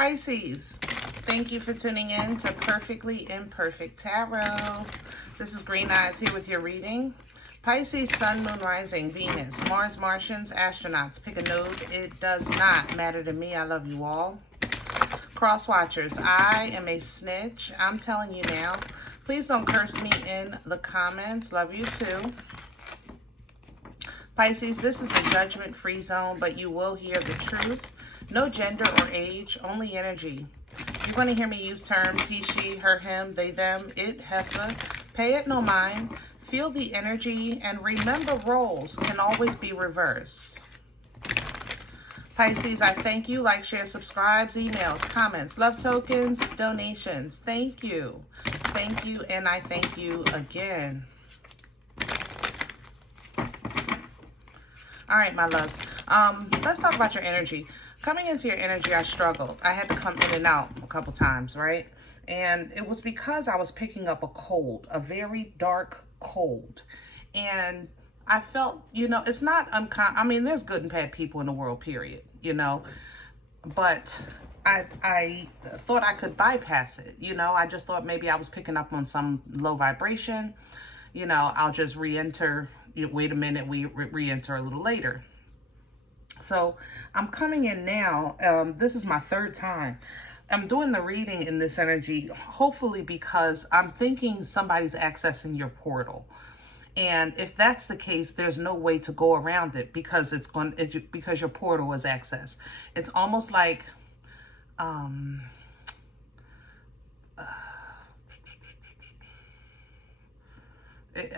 Pisces, thank you for tuning in to Perfectly Imperfect Tarot. This is Green Eyes here with your reading. Pisces, Sun, Moon, Rising, Venus, Mars, Martians, astronauts. Pick a node. It does not matter to me. I love you all. Cross watchers, I am a snitch. I'm telling you now. Please don't curse me in the comments. Love you too. Pisces, this is a judgment-free zone, but you will hear the truth. No gender or age, only energy. You're going to hear me use terms he, she, her, him, they, them, it, heifer. Pay it no mind. Feel the energy, and remember roles can always be reversed. Pisces, I thank you. Like, share, subscribes, emails, comments, love tokens, donations. Thank you. Thank you, and I thank you again. All right, my loves. Let's talk about your energy. Coming into your energy, I struggled. I had to come in and out a couple times, right? And it was because I was picking up a cold, a very dark cold. And I felt, you know, it's not uncommon. I mean, there's good and bad people in the world, period, you know. But I thought I could bypass it, you know. I just thought maybe I was picking up on some low vibration. You know, I'll just re-enter. Wait a minute, we re-enter a little later. So I'm coming in now. This is my third time. I'm doing the reading in this energy, hopefully because I'm thinking somebody's accessing your portal. And if that's the case, there's no way to go around it because because your portal is accessed. It's almost like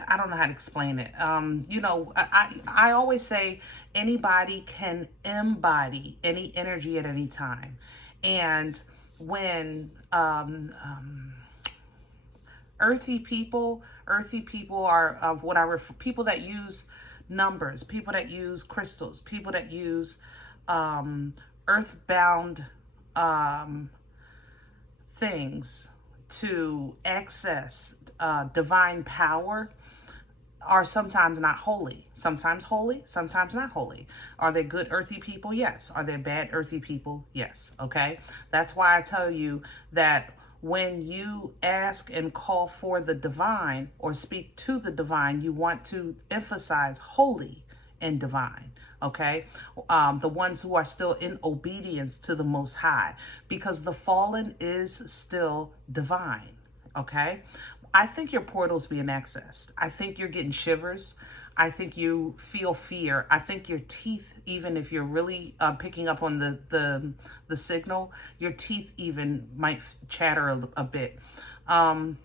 I don't know how to explain it. You know, I always say anybody can embody any energy at any time. And when earthy people are what I refer, people that use numbers, people that use crystals, people that use earthbound things to access divine power are sometimes not holy. Sometimes holy, sometimes not holy. Are they good earthy people? Yes. Are they bad earthy people? Yes. Okay. That's why I tell you that when you ask and call for the divine or speak to the divine, you want to emphasize holy and divine. Okay, the ones who are still in obedience to the Most High, because the fallen is still divine. Okay, I think your portal's being accessed. I think you're getting shivers. I think you feel fear. I think your teeth, even if you're really picking up on the signal, your teeth even might chatter a bit. And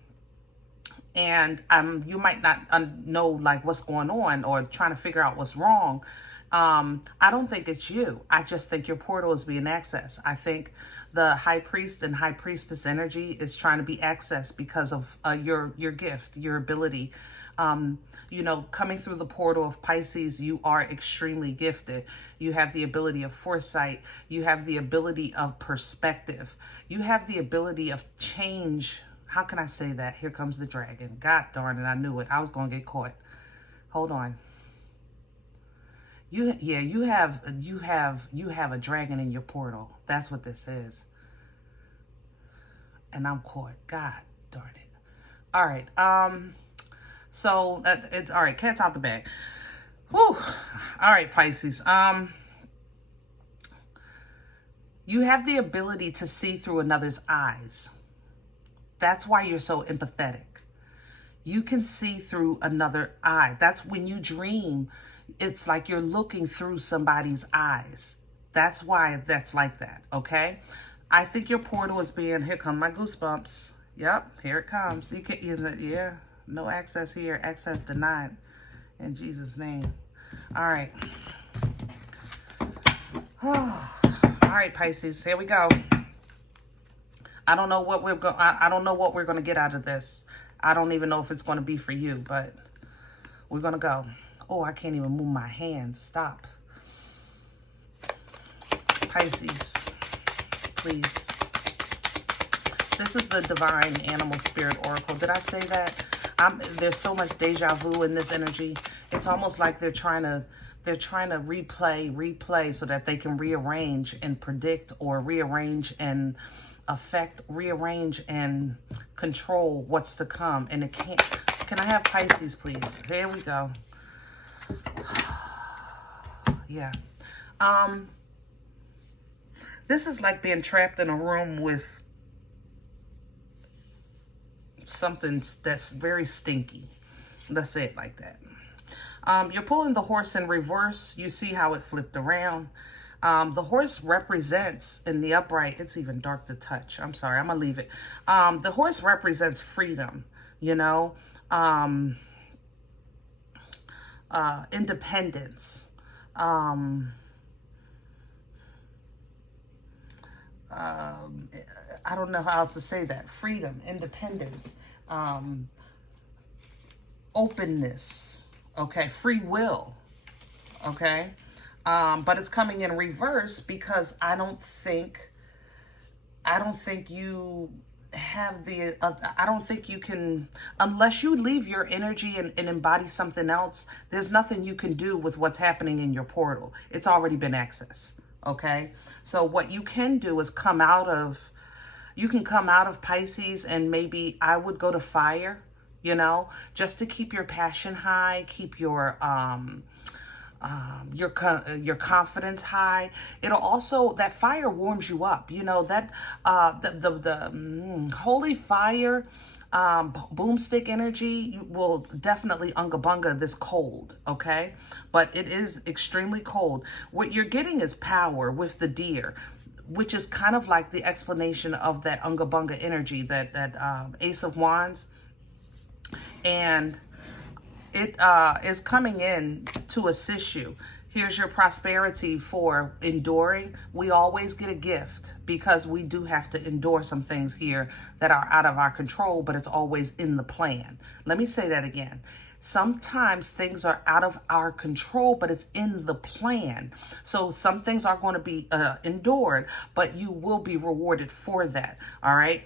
you might not know like what's going on or trying to figure out what's wrong. I don't think it's you. I just think your portal is being accessed. I think the high priest and high priestess energy is trying to be accessed because of your gift, your ability. You know, coming through the portal of Pisces, you are extremely gifted. You have the ability of foresight. You have the ability of perspective. You have the ability of change. How can I say that? Here comes the dragon. God darn it, I knew it. I was going to get caught. Hold on. You have a dragon in your portal. That's what this is. And I'm caught. God darn it. All right. So it's all right. Cat's out the bag. Whew. All right, Pisces. You have the ability to see through another's eyes. That's why you're so empathetic. You can see through another eye. That's when you dream. It's like you're looking through somebody's eyes. That's why that's like that, okay? I think your portal is being, here come my goosebumps. Yep, here it comes. You can, yeah, no access here. Access denied in Jesus' name. All right. All right, Pisces, here we go. I don't know what I don't know what we're going to get out of this. I don't even know if it's going to be for you, but we're going to go. Oh, I can't even move my hands. Stop. Pisces, please. This is the Divine Animal Spirit Oracle. Did I say that? There's so much deja vu in this energy. It's almost like they're they're trying to replay so that they can rearrange and predict, or rearrange and rearrange and control what's to come. And it can't. Can I have Pisces, please? There we go. Yeah. This is like being trapped in a room with something that's very stinky. Let's say it like that. You're pulling the horse in reverse. You see how it flipped around. The horse represents, in the upright, it's even dark to touch. I'm sorry, I'm gonna leave it. The horse represents freedom, you know, independence. I don't know how else to say that. Freedom, independence, openness, okay, free will, okay? But it's coming in reverse because I don't think you have the, I don't think you can, unless you leave your energy and embody something else, there's nothing you can do with what's happening in your portal. It's already been accessed, okay? So what you can do is come out of Pisces, and maybe I would go to fire, you know, just to keep your passion high, keep your confidence high. It'll also, that fire warms you up, you know, that holy fire, boomstick energy will definitely unga bunga this cold, okay? But it is extremely cold. What you're getting is power with the deer, which is kind of like the explanation of that unga bunga energy, that Ace of Wands. And it is coming in to assist you. Here's your prosperity for enduring. We always get a gift because we do have to endure some things here that are out of our control, but it's always in the plan. Let me say that again. Sometimes things are out of our control, but it's in the plan. So some things are going to be endured, but you will be rewarded for that. All right.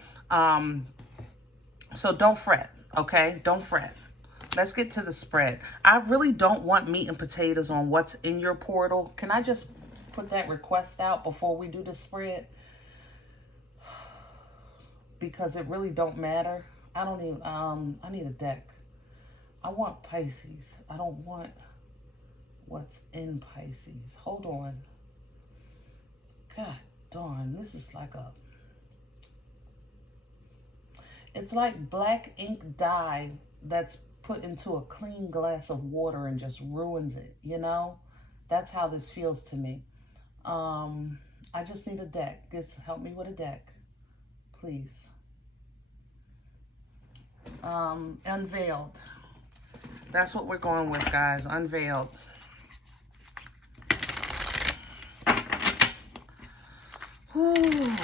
So don't fret. Okay. Don't fret. Let's get to the spread. I really don't want meat and potatoes on what's in your portal. Can I just put that request out before we do the spread? Because it really don't matter. I don't even, I need a deck. I want Pisces. I don't want what's in Pisces. Hold on. God darn, this is like a, it's like black ink dye that's put into a clean glass of water and just ruins it, you know? That's how this feels to me. I just need a deck. Just help me with a deck, please. Unveiled. That's what we're going with, guys. Unveiled. Whew.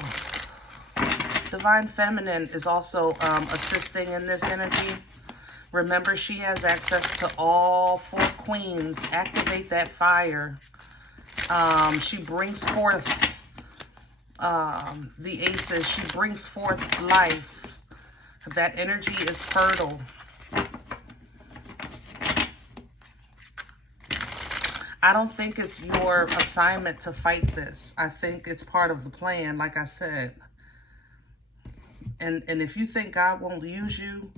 Divine Feminine is also assisting in this energy. Remember, she has access to all 4 queens. Activate that fire. She brings forth the aces. She brings forth life. That energy is fertile. I don't think it's your assignment to fight this. I think it's part of the plan, like I said. And if you think God won't use you,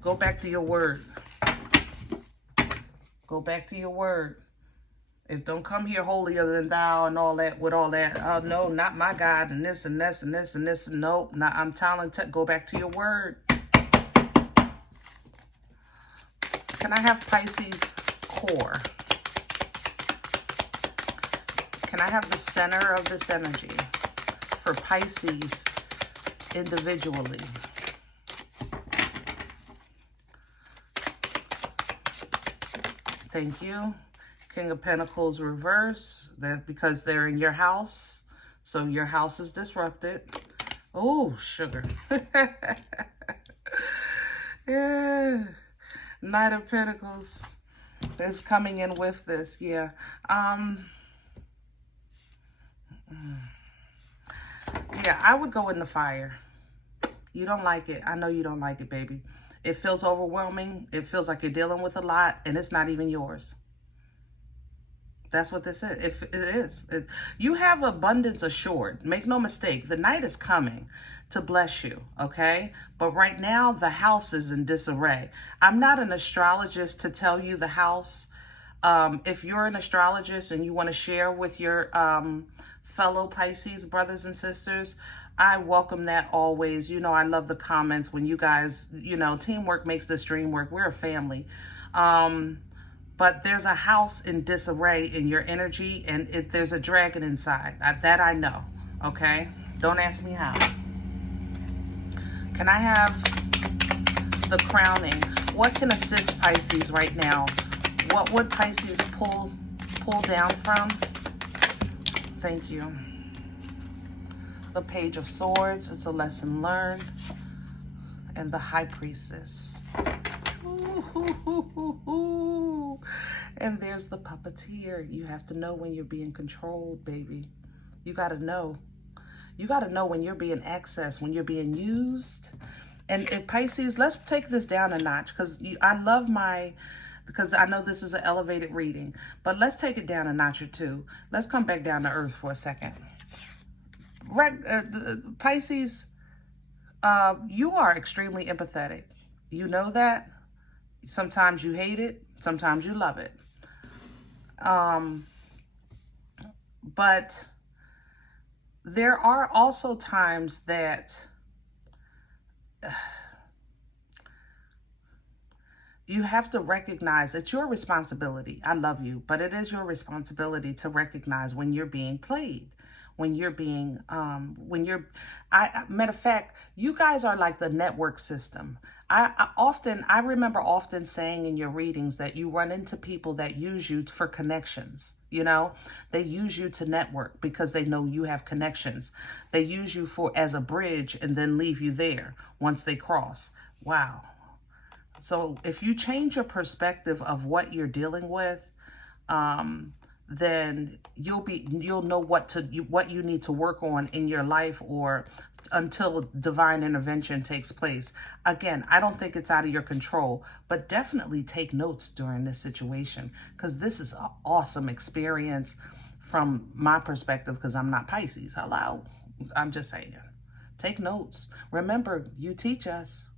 go back to your word. Go back to your word. If don't come here holier than thou and all that, with all that, oh no, not my God, and this and this and this and this. Nope, not, I'm talented. Go back to your word. Can I have Pisces core? Can I have the center of this energy for Pisces individually? Thank you. King of Pentacles reverse. That because they're in your house. So your house is disrupted. Oh, sugar. Yeah. Knight of Pentacles is coming in with this. Yeah. Yeah, I would go in the fire. You don't like it. I know you don't like it, baby. It feels overwhelming. It feels like you're dealing with a lot, and it's not even yours. That's what this is. It is. You have abundance assured. Make no mistake. The night is coming to bless you, okay? But right now, the house is in disarray. I'm not an astrologist to tell you the house. If you're an astrologist and you want to share with your fellow Pisces brothers and sisters, I welcome that always. You know, I love the comments when you guys, you know, teamwork makes this dream work. We're a family. But there's a house in disarray in your energy, and there's a dragon inside. That I know, okay? Don't ask me how. Can I have the crowning? What can assist Pisces right now? What would Pisces pull down from? Thank you. The Page of Swords, it's a lesson learned. And the High Priestess. Ooh. And there's the Puppeteer. You have to know when you're being controlled, baby. You got to know. You got to know when you're being accessed, when you're being used. And Pisces, let's take this down a notch, because because I know this is an elevated reading, but let's take it down a notch or two. Let's come back down to earth for a second. Pisces, you are extremely empathetic. You know that. Sometimes you hate it. Sometimes you love it. But there are also times that you have to recognize it's your responsibility. I love you, but it is your responsibility to recognize when you're being played. When you're being, matter of fact, you guys are like the network system. I remember often saying in your readings that you run into people that use you for connections. You know, they use you to network because they know you have connections. They use you as a bridge and then leave you there once they cross. Wow. So if you change your perspective of what you're dealing with, then you'll know what you need to work on in your life, or until divine intervention takes place. Again, I don't think it's out of your control, but definitely take notes during this situation, because this is an awesome experience from my perspective, because I'm not Pisces. Hello. I'm just saying. Take notes. Remember, you teach us.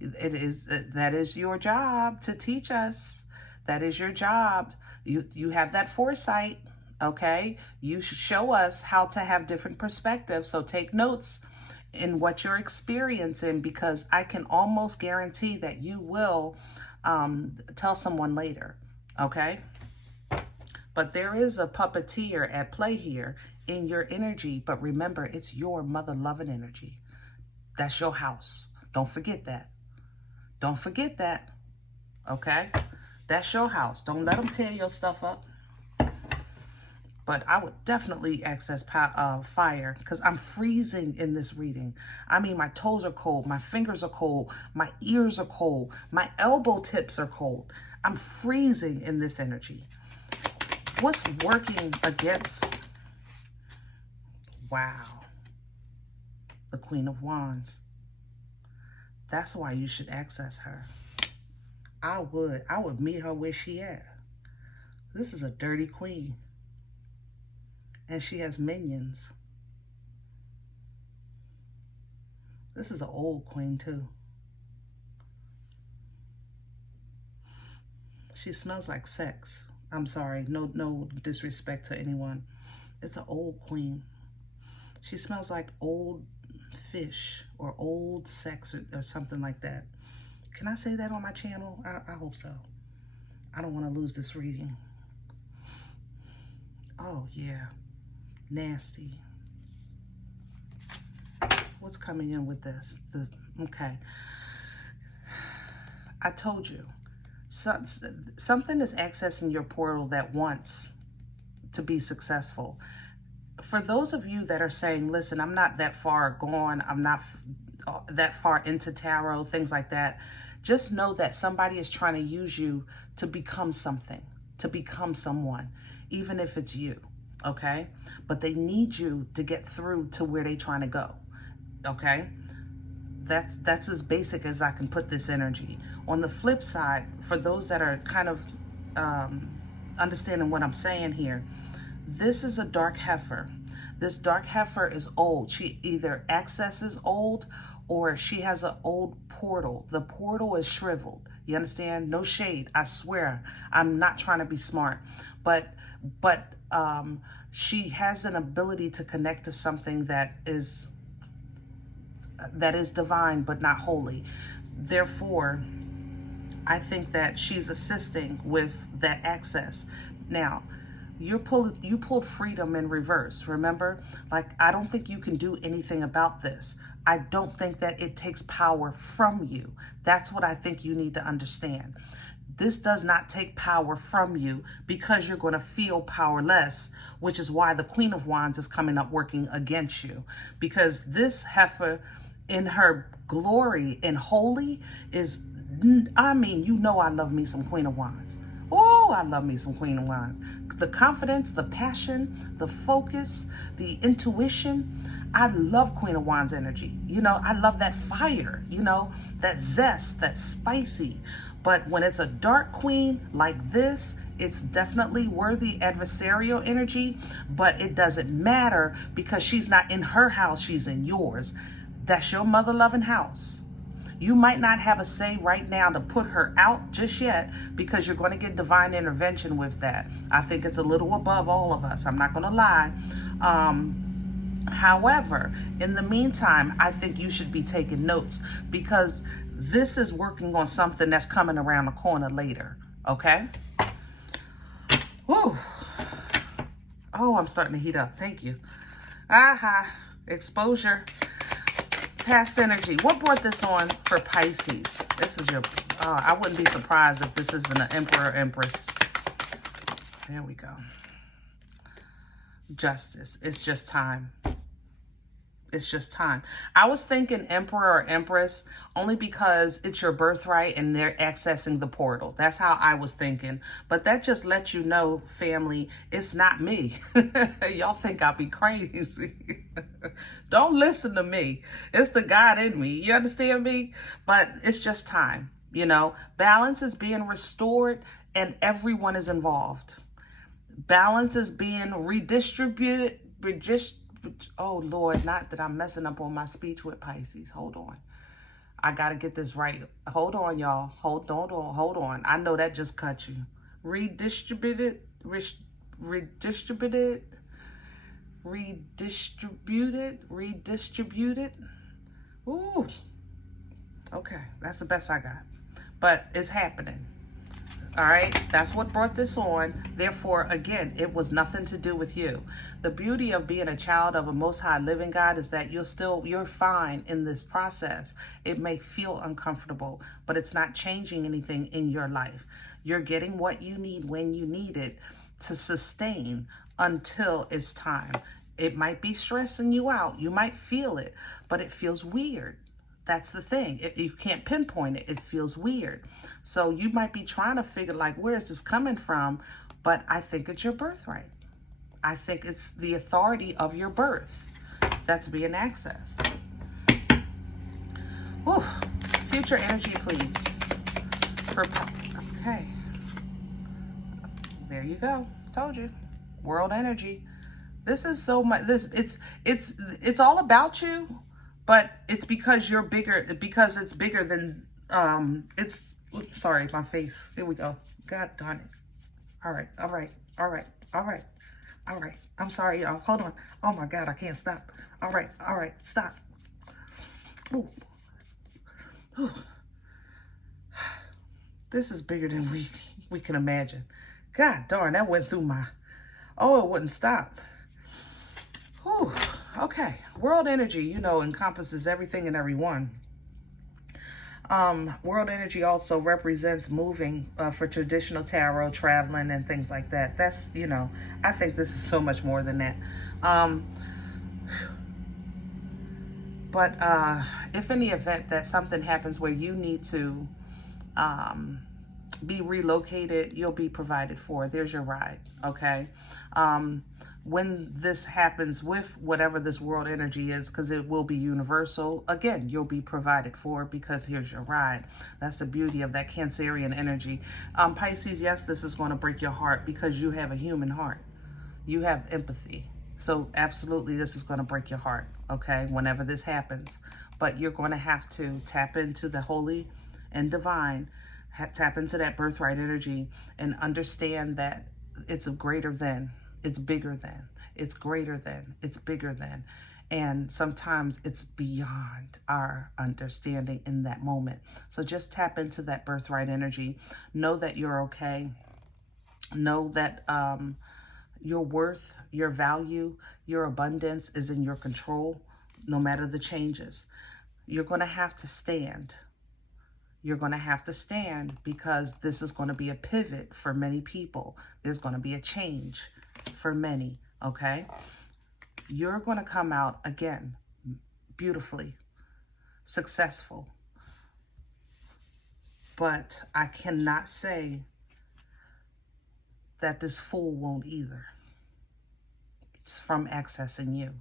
That is your job, to teach us. That is your job. You have that foresight, okay? You should show us how to have different perspectives. So take notes in what you're experiencing, because I can almost guarantee that you will tell someone later, okay? But there is a puppeteer at play here in your energy. But remember, it's your mother-loving energy. That's your house. Don't forget that. Don't forget that, okay? That's your house. Don't let them tear your stuff up. But I would definitely access fire, because I'm freezing in this reading. I mean, my toes are cold. My fingers are cold. My ears are cold. My elbow tips are cold. I'm freezing in this energy. What's working against? Wow. The Queen of Wands. That's why you should access her. I would meet her where she at. This is a dirty queen. And she has minions. This is an old queen too. She smells like sex. I'm sorry, no disrespect to anyone. It's an old queen. She smells like old fish or old sex or something like that. Can I say that on my channel? I hope so. I don't want to lose this reading. Oh, yeah. Nasty. What's coming in with this? Okay. I told you. Something is accessing your portal that wants to be successful. For those of you that are saying, listen, I'm not that far gone, I'm not that far into tarot, things like that, just know that somebody is trying to use you to become something, to become someone, even if it's you, okay? But they need you to get through to where they're trying to go, okay? That's as basic as I can put this energy. On the flip side, for those that are kind of understanding what I'm saying here, this is a dark heifer. This dark heifer is old. She either accesses old or she has an old portal. The portal is shriveled. You understand? No shade. I swear. I'm not trying to be smart. But she has an ability to connect to something that is divine but not holy. Therefore, I think that she's assisting with that access. Now, you pulled freedom in reverse, remember? Like, I don't think you can do anything about this. I don't think that it takes power from you. That's what I think you need to understand. This does not take power from you because you're going to feel powerless, which is why the Queen of Wands is coming up working against you. Because this heifer in her glory and holy is, I mean, you know I love me some Queen of Wands. Oh, I love me some Queen of Wands. The confidence, the passion, the focus, the intuition. I love Queen of Wands energy. You know, I love that fire, you know, that zest, that spicy. But when it's a dark queen like this, it's definitely worthy adversarial energy, but it doesn't matter because she's not in her house, she's in yours. That's your mother-loving house. You might not have a say right now to put her out just yet because you're going to get divine intervention with that. I think it's a little above all of us. I'm not going to lie. However, in the meantime, I think you should be taking notes because this is working on something that's coming around the corner later. Okay? Woo. Oh, I'm starting to heat up. Thank you. Aha. Exposure. Past energy. What brought this on for Pisces? This is your, I wouldn't be surprised if this isn't an Emperor, Empress. There we go. Justice. It's just time. It's just time. I was thinking Emperor or Empress only because it's your birthright and they're accessing the portal. That's how I was thinking. But that just lets you know, family, it's not me. Y'all think I'll be crazy. Don't listen to me. It's the God in me. You understand me? But it's just time. You know, balance is being restored and everyone is involved. Balance is being redistributed. Oh, Lord, not that I'm messing up on my speech with Pisces. Hold on. I got to get this right. Hold on, y'all. Hold on. I know that just cut you. Redistributed. Ooh. Okay, that's the best I got. But it's happening. All right, that's what brought this on. Therefore, again, it was nothing to do with you. The beauty of being a child of a Most High living God is that you're fine in this process. It may feel uncomfortable, but it's not changing anything in your life. You're getting what you need when you need it to sustain until it's time. It might be stressing you out. You might feel it, but it feels weird. That's the thing. You can't pinpoint it. It feels weird. So you might be trying to figure, like, where is this coming from? But I think it's your birthright. I think it's the authority of your birth that's being accessed. Whew. Future energy, please. Okay. There you go. Told you. World energy. This is so much. It's all about you. But it's because you're bigger, because it's bigger than, sorry, my face. Here we go. God darn it. All right. I'm sorry, y'all. Hold on. Oh my God, I can't stop. All right. Stop. Ooh. This is bigger than we can imagine. God darn, that went through my, it wouldn't stop. Whew. Okay, world energy, you know, encompasses everything and everyone. World energy also represents moving for traditional tarot, traveling, and things like that. That's, you know, I think this is so much more than that. But if in the event that something happens where you need to be relocated, you'll be provided for. There's your ride, okay? when this happens with whatever this world energy is, because it will be universal, again, you'll be provided for, because here's your ride. That's the beauty of that Cancerian energy. Pisces, yes, this is going to break your heart because you have a human heart. You have empathy. So absolutely, this is going to break your heart, okay, whenever this happens. But you're going to have to tap into the holy and divine, tap into that birthright energy, and understand that it's a greater than, it's bigger than, it's greater than, it's bigger than. And sometimes it's beyond our understanding in that moment. So just tap into that birthright energy. Know that you're okay. Know that your worth, your value, your abundance is in your control, no matter the changes. You're going to have to stand. You're going to have to stand, because this is going to be a pivot for many people. There's going to be a change for many, okay? You're going to come out, again, beautifully, successful. But I cannot say that this fool won't either. It's from accessing you.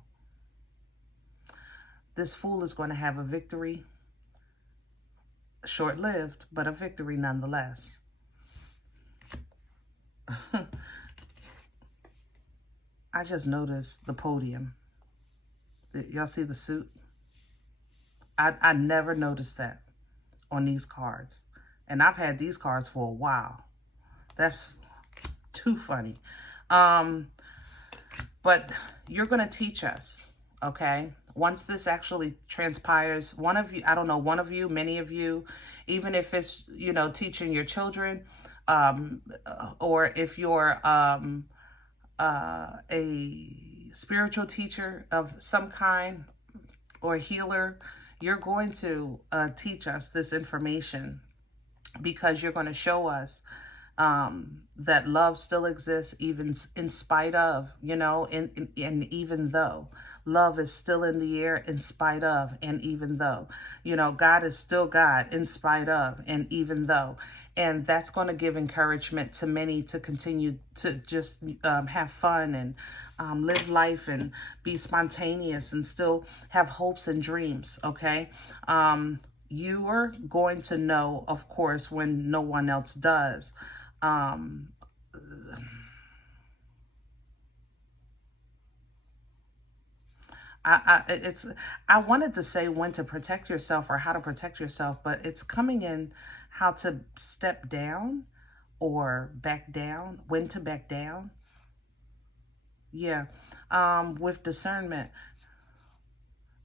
This fool is going to have a victory, short-lived, but a victory nonetheless. I just noticed the podium. Y'all see the suit? I never noticed that on these cards. And I've had these cards for a while. That's too funny. But you're going to teach us, okay? Once this actually transpires, one of you, I don't know, one of you, many of you, even if it's, you know, teaching your children, or if you're a spiritual teacher of some kind or healer, you're going to teach us this information, because you're going to show us that love still exists, even in spite of, you know, and even though love is still in the air, in spite of, and even though, you know, God is still God, in spite of, and even though. And that's going to give encouragement to many to continue to just have fun and live life and be spontaneous and still have hopes and dreams, okay? You are going to know, of course, when no one else does. I wanted to say when to protect yourself or how to protect yourself, but it's coming in how to step down or back down, when to back down. Yeah. With discernment,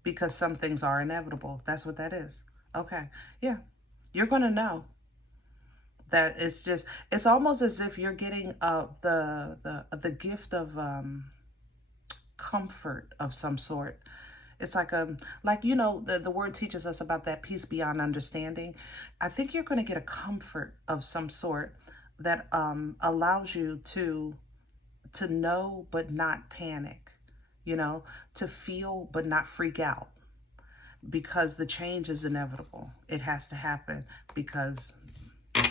because some things are inevitable. That's what that is. Okay. Yeah. You're going to know that it's almost as if you're getting the gift of comfort of some sort. It's like you know, the word teaches us about that peace beyond understanding. I think you're going to get a comfort of some sort that allows you to know but not panic, you know, to feel but not freak out, because the change is inevitable. It has to happen because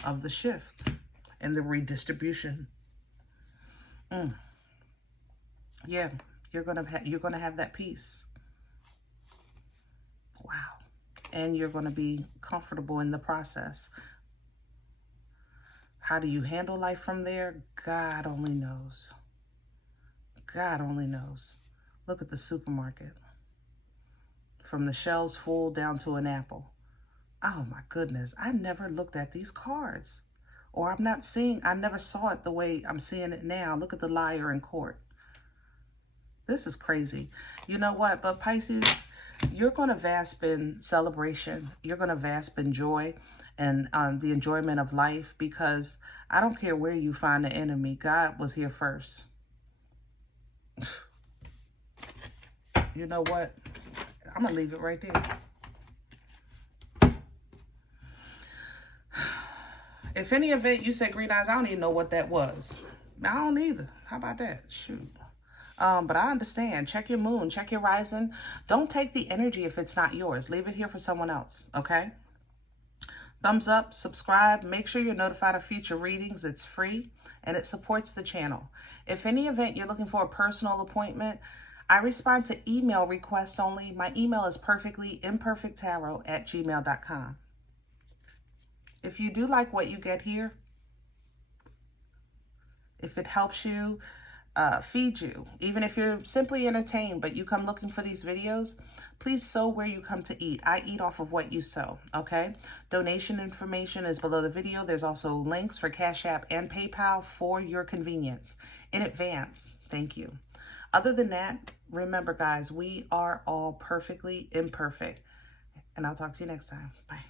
of the shift and the redistribution. Yeah, you're gonna have that peace. Wow. And you're going to be comfortable in the process. How do you handle life from there? God only knows. God only knows. Look at the supermarket. From the shelves full down to an apple. Oh my goodness. I never looked at these cards. Or I never saw it the way I'm seeing it now. Look at the liar in court. This is crazy. You know what? But Pisces, you're going to vasp in celebration. You're going to vasp in joy and the enjoyment of life, because I don't care where you find the enemy. God was here first. You know what? I'm going to leave it right there. If any of it, you said green eyes, I don't even know what that was. I don't either. How about that? Shoot. But I understand. Check your moon, check your rising. Don't take the energy if it's not yours. Leave it here for someone else, okay? Thumbs up, subscribe. Make sure you're notified of future readings. It's free. and it supports the channel. If any event you're looking for a personal appointment, I respond to email requests only. My email is perfectlyimperfecttarot@gmail.com. If you do like what you get here, if it helps you, feed you, even if you're simply entertained, but you come looking for these videos, please sow where you come to eat. I eat off of what you sow, okay? Donation information is below the video. There's also links for Cash App and PayPal for your convenience. In advance, thank you. Other than that, remember guys, we are all perfectly imperfect. And I'll talk to you next time. Bye.